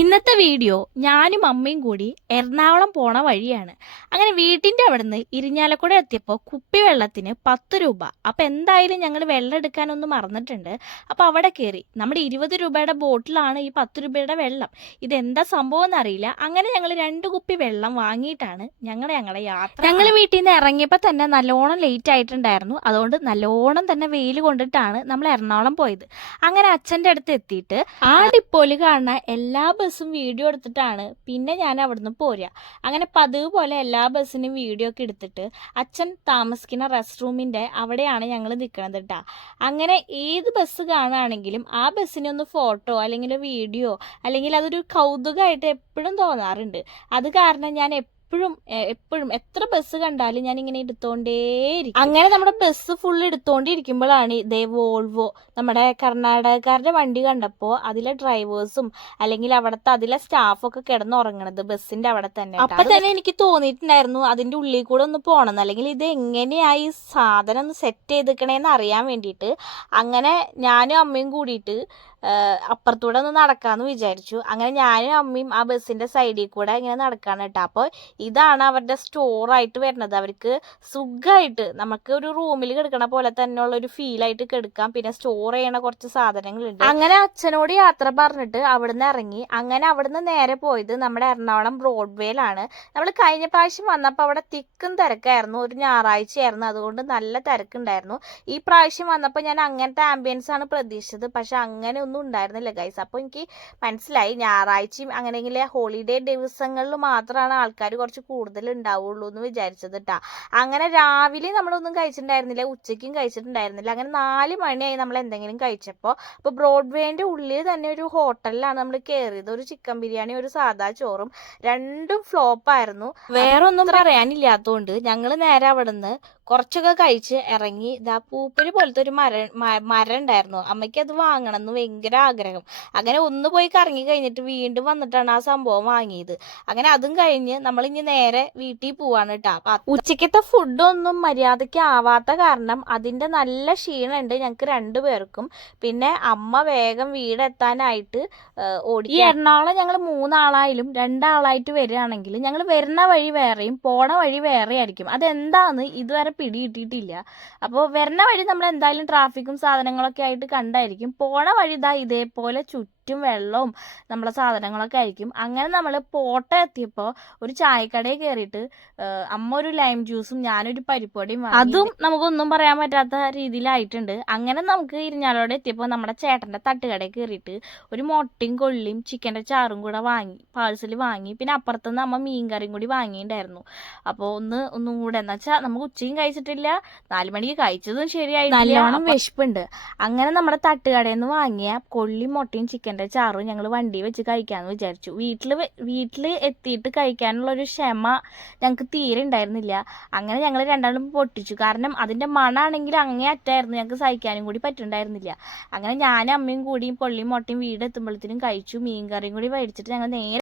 ഇന്നത്തെ വീഡിയോ ഞാനും അമ്മയും കൂടി എറണാകുളം പോണ വഴിയാണ്. അങ്ങനെ വീട്ടിൻ്റെ അവിടുന്ന് ഇരിഞ്ഞാലക്കുട എത്തിയപ്പോൾ കുപ്പിവെള്ളത്തിന് 10 രൂപ. അപ്പോൾ എന്തായാലും ഞങ്ങൾ വെള്ളം എടുക്കാനൊന്നും മറന്നിട്ടുണ്ട്. അപ്പോൾ അവിടെ കയറി നമ്മുടെ 20 രൂപയുടെ ബോട്ടിലാണ് ഈ 10 രൂപയുടെ വെള്ളം. ഇതെന്താ സംഭവം എന്നറിയില്ല. അങ്ങനെ ഞങ്ങൾ 2 കുപ്പി വെള്ളം വാങ്ങിയിട്ടാണ് ഞങ്ങളുടെ യാത്ര. ഞങ്ങൾ വീട്ടിൽ നിന്ന് ഇറങ്ങിയപ്പോൾ തന്നെ നല്ലോണം ലേറ്റ് ആയിട്ടുണ്ടായിരുന്നു. അതുകൊണ്ട് നല്ലോണം തന്നെ വെയിൽ കൊണ്ടിട്ടാണ് നമ്മൾ എറണാകുളം പോയത്. അങ്ങനെ അച്ഛൻ്റെ അടുത്ത് എത്തിയിട്ട് ആ ഡിപ്പോയിൽ കാണുന്ന എല്ലാ ബസ്സും വീഡിയോ എടുത്തിട്ടാണ് പിന്നെ ഞാൻ അവിടുന്ന് പോരുക. അങ്ങനെ പതിവ് പോലെ എല്ലാ ബസ്സിനും വീഡിയോ ഒക്കെ എടുത്തിട്ട് അച്ഛൻ താമസിക്കുന്ന റെസ്റ്റ് റൂമിൻ്റെ അവിടെയാണ് ഞങ്ങൾ നിൽക്കുന്നത് കേട്ടോ. അങ്ങനെ ഏത് ബസ് കാണുകയാണെങ്കിലും ആ ബസ്സിനെ ഒന്ന് ഫോട്ടോ അല്ലെങ്കിൽ വീഡിയോ അല്ലെങ്കിൽ അതൊരു കൗതുകമായിട്ട് എപ്പോഴും തോന്നാറുണ്ട്. അത് കാരണം ഞാൻ എപ്പോഴും എത്ര ബസ് കണ്ടാലും ഞാൻ ഇങ്ങനെ എടുത്തോണ്ടേയിരിക്കും. അങ്ങനെ നമ്മുടെ ബസ് ഫുൾ എടുത്തോണ്ടിരിക്കുമ്പോഴാണ് ഇതേ വോൾവോ നമ്മുടെ കർണാടകക്കാരുടെ വണ്ടി കണ്ടപ്പോൾ അതിലെ ഡ്രൈവേഴ്സും അല്ലെങ്കിൽ അവിടുത്തെ അതിലെ സ്റ്റാഫൊക്കെ കിടന്നുറങ്ങണത് ബസ്സിന്റെ അവിടെ തന്നെ. അപ്പൊ തന്നെ എനിക്ക് തോന്നിയിട്ടുണ്ടായിരുന്നു അതിന്റെ ഉള്ളിൽ കൂടെ ഒന്ന് പോകണം, അല്ലെങ്കിൽ ഇത് എങ്ങനെയായി സാധനം ഒന്ന് സെറ്റ് ചെയ്തിക്കണേന്ന് അറിയാൻ വേണ്ടിയിട്ട്. അങ്ങനെ ഞാനും അമ്മയും കൂടിയിട്ട് അപ്പുറത്തൂടെ ഒന്ന് നടക്കാമെന്ന് വിചാരിച്ചു. അങ്ങനെ ഞാനും അമ്മയും ആ ബസ്സിൻ്റെ സൈഡിൽ കൂടെ ഇങ്ങനെ നടക്കാണ് കേട്ടോ. അപ്പോൾ ഇതാണ് അവരുടെ സ്റ്റോറായിട്ട് വരുന്നത്. അവർക്ക് സുഖമായിട്ട് നമുക്ക് ഒരു റൂമിൽ കിടക്കണ പോലെ തന്നെയുള്ള ഒരു ഫീലായിട്ട് കിടക്കാം. പിന്നെ സ്റ്റോർ ചെയ്യണ കുറച്ച് സാധനങ്ങളുണ്ട്. അങ്ങനെ അച്ഛനോട് യാത്ര പറഞ്ഞിട്ട് അവിടുന്ന് ഇറങ്ങി. അങ്ങനെ അവിടുന്ന് നേരെ പോയത് നമ്മുടെ എറണാകുളം ബ്രോഡ്വേയിലാണ്. നമ്മൾ കഴിഞ്ഞ പ്രാവശ്യം വന്നപ്പോൾ അവിടെ തിക്കും തിരക്കായിരുന്നു. ഒരു ഞായറാഴ്ചയായിരുന്നു, അതുകൊണ്ട് നല്ല തിരക്കുണ്ടായിരുന്നു. ഈ പ്രാവശ്യം വന്നപ്പോൾ ഞാൻ അങ്ങനത്തെ ആംബിയൻസ് ആണ് പ്രതീക്ഷിച്ചത്. പക്ഷെ അങ്ങനെ ഒന്നും ഉണ്ടായിരുന്നില്ല ഗൈസ്. അപ്പോൾ എനിക്ക് മനസ്സിലായി ഞായറാഴ്ചയും അങ്ങനെയെങ്കിൽ ഹോളിഡേ ദിവസങ്ങളിൽ മാത്രമാണ് ആൾക്കാർ കുറച്ച് കൂടുതൽ ഉണ്ടാവുള്ളൂ എന്ന് വിചാരിച്ചത് കേട്ടോ. അങ്ങനെ രാവിലെ നമ്മളൊന്നും കഴിച്ചിട്ടുണ്ടായിരുന്നില്ല, ഉച്ചയ്ക്കും കഴിച്ചിട്ടുണ്ടായിരുന്നില്ല. അങ്ങനെ 4 മണിയായി നമ്മൾ എന്തെങ്കിലും കഴിച്ചപ്പോൾ. അപ്പോൾ ബ്രോഡ്വേൻ്റെ ഉള്ളിൽ തന്നെ ഒരു ഹോട്ടലിലാണ് നമ്മൾ കയറിയത്. ഒരു ചിക്കൻ ബിരിയാണി ഒരു സാദാ ചോറും രണ്ടും ഫ്ലോപ്പായിരുന്നു. വേറെ ഒന്നും പറയാനില്ലാത്തതുകൊണ്ട് ഞങ്ങൾ നേരെ അവിടെ നിന്ന് കുറച്ചൊക്കെ കഴിച്ച് ഇറങ്ങി. ഇതാ പൂപ്പര് പോലത്തെ ഒരു മരം ഉണ്ടായിരുന്നു. അമ്മയ്ക്ക് അത് വാങ്ങണം എന്ന് ഭയങ്കര ആഗ്രഹം. അങ്ങനെ ഒന്ന് പോയി കറങ്ങി കഴിഞ്ഞിട്ട് വീണ്ടും വന്നിട്ടാണ് ആ സംഭവം വാങ്ങിയത്. അങ്ങനെ അതും കഴിഞ്ഞ് നമ്മളിനി നേരെ വീട്ടിൽ പോവാണ് കേട്ടോ. ഉച്ചക്കത്തെ ഫുഡൊന്നും മര്യാദയ്ക്ക് ആവാത്ത കാരണം അതിൻ്റെ നല്ല ക്ഷീണമുണ്ട് ഞങ്ങൾക്ക് 2 പേർക്കും. പിന്നെ അമ്മ വേഗം വീടെത്താനായിട്ട് ഓടി. ഈ എറണാകുളം ഞങ്ങൾ 3 ആളായാലും 2 ആളായിട്ട് വരികയാണെങ്കിൽ ഞങ്ങൾ വരുന്ന വഴി വേറെയും പോണ വഴി വേറെ ആയിരിക്കും. അതെന്താന്ന് ഇതുവരെ പിടി കിട്ടിയിട്ടില്ല. അപ്പോൾ വരുന്ന വഴി നമ്മൾ എന്തായാലും ട്രാഫിക്കും സാധനങ്ങളൊക്കെ ആയിട്ട് കണ്ടായിരിക്കും. പോണ വഴി ഇതാ ഇതേപോലെ ചുറ്റും വെള്ളവും നമ്മളെ സാധനങ്ങളൊക്കെ ആയിരിക്കും. അങ്ങനെ നമ്മൾ പോട്ട എത്തിയപ്പോൾ ഒരു ചായക്കടയിൽ കയറിയിട്ട് അമ്മ ഒരു ലൈം ജ്യൂസും ഞാനൊരു പരിപ്പൊടിയും വാങ്ങി. അതും നമുക്കൊന്നും പറയാൻ പറ്റാത്ത രീതിയിലായിട്ടുണ്ട്. അങ്ങനെ നമുക്ക് ഇരിഞ്ഞാലോടെ എത്തിയപ്പോൾ നമ്മുടെ ചേട്ടൻ്റെ തട്ടുകടയിൽ കയറിയിട്ട് ഒരു മുട്ടയും കൊള്ളിയും ചിക്കൻ്റെ ചാറും കൂടെ വാങ്ങി, പാഴ്സൽ വാങ്ങി. പിന്നെ അപ്പുറത്തുനിന്ന് അമ്മ മീൻ കറിയും കൂടി വാങ്ങിയിട്ടുണ്ടായിരുന്നു. അപ്പോൾ ഒന്നും കൂടെ എന്ന് വെച്ചാൽ നമുക്ക് ഉച്ചയും കഴിച്ചിട്ടില്ല, 4 മണിക്ക് കഴിച്ചതും ശരിയായി, നല്ലോണം വിശപ്പുണ്ട്. അങ്ങനെ നമ്മുടെ തട്ടുകടയിൽ നിന്ന് വാങ്ങിയ കൊള്ളിയും മുട്ടയും ചിക്കൻ്റെ ചാറും ഞങ്ങൾ വണ്ടി വെച്ച് കഴിക്കാമെന്ന് വിചാരിച്ചു. വീട്ടിൽ എത്തിയിട്ട് കഴിക്കാനുള്ളൊരു ക്ഷമ ഞങ്ങൾക്ക് തീരെ ഉണ്ടായിരുന്നില്ല. അങ്ങനെ ഞങ്ങൾ രണ്ടാളും പൊട്ടിച്ചു. കാരണം അതിൻ്റെ മണാണെങ്കിൽ അങ്ങേ അറ്റായിരുന്നു, ഞങ്ങൾക്ക് സഹിക്കാനും കൂടി പറ്റുന്നുണ്ടായിരുന്നില്ല. അങ്ങനെ ഞാനും അമ്മയും കൂടിയും കൊള്ളിയും മുട്ടയും വീടെത്തുമ്പോഴത്തേനും കഴിച്ചു. മീൻ കറിയും കൂടി മേടിച്ചിട്ട് ഞങ്ങൾ നേരെ